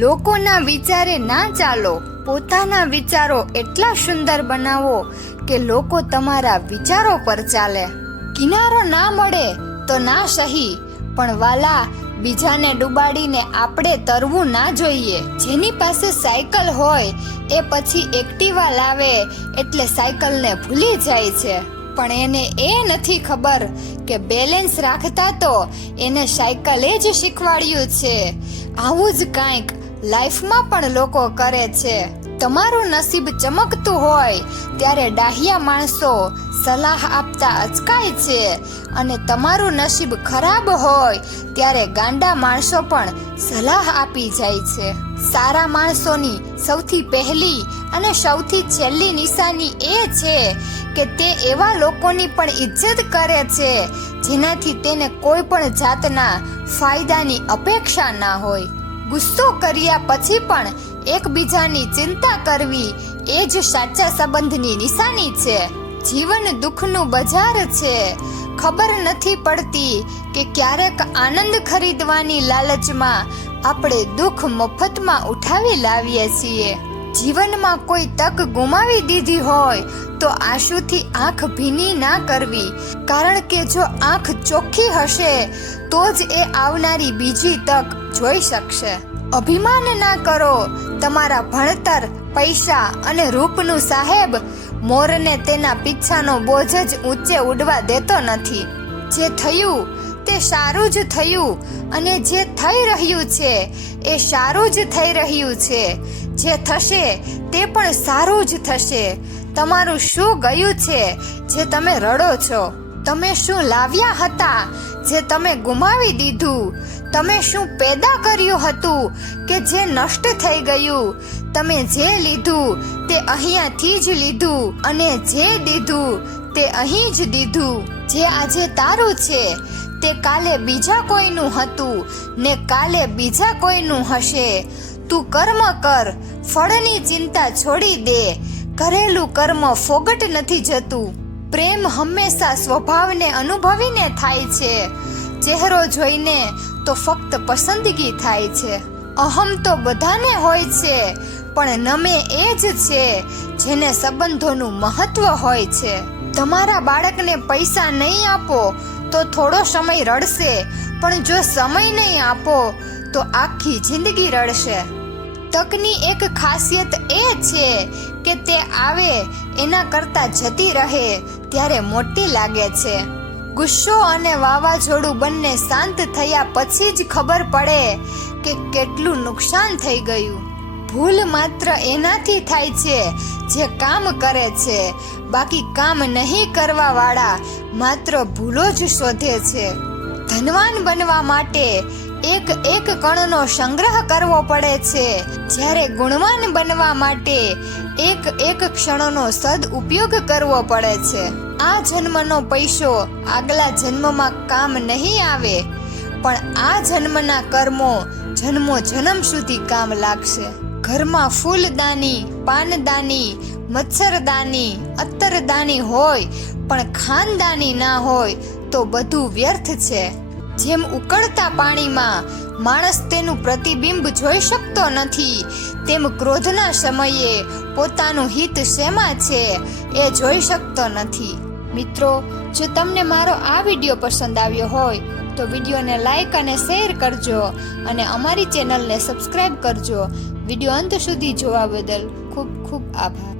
લોકોના વિચારે ના ચાલો, પોતાના વિચારો એટલા સુંદર બનાવો કે લોકો તમારા વિચારો પર ચાલે. કિનારો ના મળે તો ના સહી, પણ વાલા બીજાને ડૂબાડીને આપણે તરવું ના જોઈએ. જેની પાસે સાયકલ હોય એ પછી એક્ટિવા લાવે એટલે સાયકલને ભૂલી જાય છે, પણ એને એ નથી ખબર કે બેલેન્સ રાખતા તો એને સાયકલે જ શીખવાડ્યું છે. આવું જ કાંઈક લાઈફમાં પણ લોકો કરે છે. તમારું નસીબ ચમકતું હોય ત્યારે ડાહ્યા માણસો સલાહ આપતા અચકાય છે, અને તમારું નસીબ ખરાબ હોય ત્યારે ગાંડા માણસો પણ સલાહ આપી જાય છે. સારા માણસોની સૌથી પહેલી અને સૌથી છેલ્લી નિશાની એ છે કે તે એવા લોકોની પણ ઇજ્જત કરે છે જેનાથી તેને કોઈ પણ જાતના ફાયદાની અપેક્ષા ના હોય. ગુસ્સો કર્યા પછી પણ એકબીજાની ચિંતા કરવી એ જ સાચા સંબંધની નિશાની છે. જીવન દુઃખનું બજાર છે. ખબર નથી પડતી કે ક્યારેક આનંદ ખરીદવાની લાલચમાં આપણે દુઃખ મફતમાં ઉઠાવી લાવીએ છીએ. જીવનમાં કોઈ તક ગુમાવી દીધી હોય તો આંસુથી આંખ ભીની ના કરવી, કારણ કે જો આંખ ચોખ્ખી હશે તો જ એ આવનારી બીજી તક જોઈ શકશે. અભિમાન ના કરો. તમારા ભણતર, પૈસા અને રૂપનું સાહેબ મોરને તેના પીછાનો બોજ જ ઊંચે ઉડવા દેતો નથી. જે થયું તે સારું જ થયું, અને જે થઈ રહ્યું છે એ સારું જ થઈ રહ્યું છે. જે થશે તે પણ સારું જ થશે. તમારું શું ગયું છે જે તમે રડો છો? તમે શું લાવ્યા હતા જે તમે ગુમાવી દીધું? તમે શું પેદા કર્યું હતું કે જે નષ્ટ થઈ ગયું? તમે જે લીધું તે અહીંયાથી જ લીધું, અને જે દીધું તે અહીં જ દીધું. જે આજે તારું છે તે કાલે બીજા કોઈનું હતું, ને કાલે બીજા કોઈનું હશે. તું કર્મ કર, ફળની ચિંતા છોડી દે. કરેલું કર્મ ફોગટ નથી જતું. પ્રેમ હંમેશા સ્વભાવને અનુભવીને થાય છે. ચહેરો જોઈને તો ફક્ત પસંદગી થાય છે. અહમ તો બધાને હોય છે, પણ નમે એ જ છે જેને સંબંધોનું મહત્વ હોય છે. તમારા બાળકને પૈસા નહીં આપો તો થોડો સમય રડશે, પણ જો સમય નહીં આપો તો આખી જિંદગી રડશે. તકની એક ખાસિયત એ છે કે તે આવે એના કરતા જતી રહે ત્યારે મોટી લાગે છે. ગુસ્સો અને વાવાઝોડું બંને શાંત થયા પછી જ ખબર પડે કે કેટલું નુકસાન થઈ ગયું. ભૂલ માત્ર એનાથી થાય છે જે કામ કરે છે, બાકી કામ નહીં કરવા વાળા માત્ર ભૂલો જ શોધે છે. ધનવાન બનવા માટે એક એક કણનો સંગ્રહ કરવો પડે છે, જ્યારે ગુણવાન બનવા માટે એક એક ક્ષણનો સદઉપયોગ કરવો પડે છે. આ જન્મનો પૈસો આગલા જન્મમાં કામ નહીં આવે, પણ આ જન્મના કર્મો જન્મો જન્મ સુધી કામ લાગશે. ઘરમાં ફૂલદાની, પાનદાની, મચ્છરદાની, અત્તરદાની હોય પણ ખાનદાની ના હોય તો બધું વ્યર્થ છે. જેમ ઉકળતા પાણીમાં માણસ તેનું પ્રતિબિંબ જોઈ શકતો નથી, તેમ ક્રોધના સમયે પોતાનું હિત શેમાં છે એ જોઈ શકતો નથી. મિત્રો, જો તમને મારો આ વિડીયો પસંદ આવ્યો હોય તો વિડીયોને લાઈક અને શેર કરજો, અને અમારી ચેનલને સબસ્ક્રાઈબ કરજો. વિડીયો અંત સુધી જોવા બદલ ખૂબ ખૂબ આભાર.